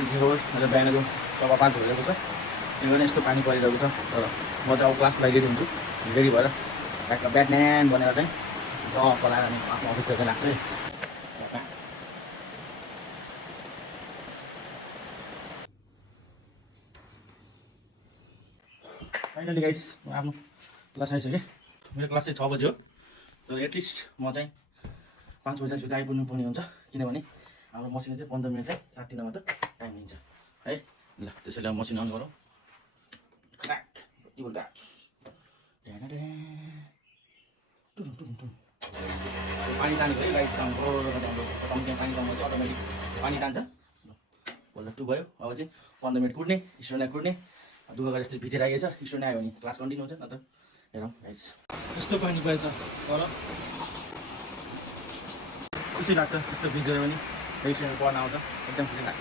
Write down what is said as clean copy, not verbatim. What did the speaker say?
त्यसो आज बिहानको 5:15 भइरहेको छ। त्यो पनि यस्तो पानी परिरहेको छ। तर म चाहिँ अब क्लासको लागि रेडी हुन्छु। रेडी भएर ब्याटम्यान बनेर चाहिँ पलाएर अनि आफ्नो अफिसतिर चाहिँ लाग्छु है। फाइनली गाइस म आफ्नो क्लास आइसकेँ। मेरो क्लास चाहिँ 6 बजे हो। तर एटलिस्ट म चाहिँ 5 बजेपछि आइपुग्नु पर्ने हुन्छ, किनभने हाम्रो मसिन चाहिँ 15 मिनट चाहिँ तात्तिन मात्र टाइम लिन्छ है। ल त्यसैले अब मसिन अन गरौँ। क्र्याक पानी तानेको है गाइस। हाम्रो पानी तान्नु अटोमेटिक पानी तान्छ। बल्ल 2 भयो। अब चाहिँ 15 मिनट कुट्ने, स्टुडेन्टलाई कुट्ने। दुःख गरेर यस्तो भिजेर आइएछ। स्टुडेन्ट आयो भने क्लास कन्टिन्यू हुन्छ, नत्र हेरौँ गाइस। यस्तो पानी पाएछ तर खुसी लाग्छ। यस्तो भिजेर पनि स्टुडेन्ट पढ्न आउँछ, एकदम खुसी लाग्छ।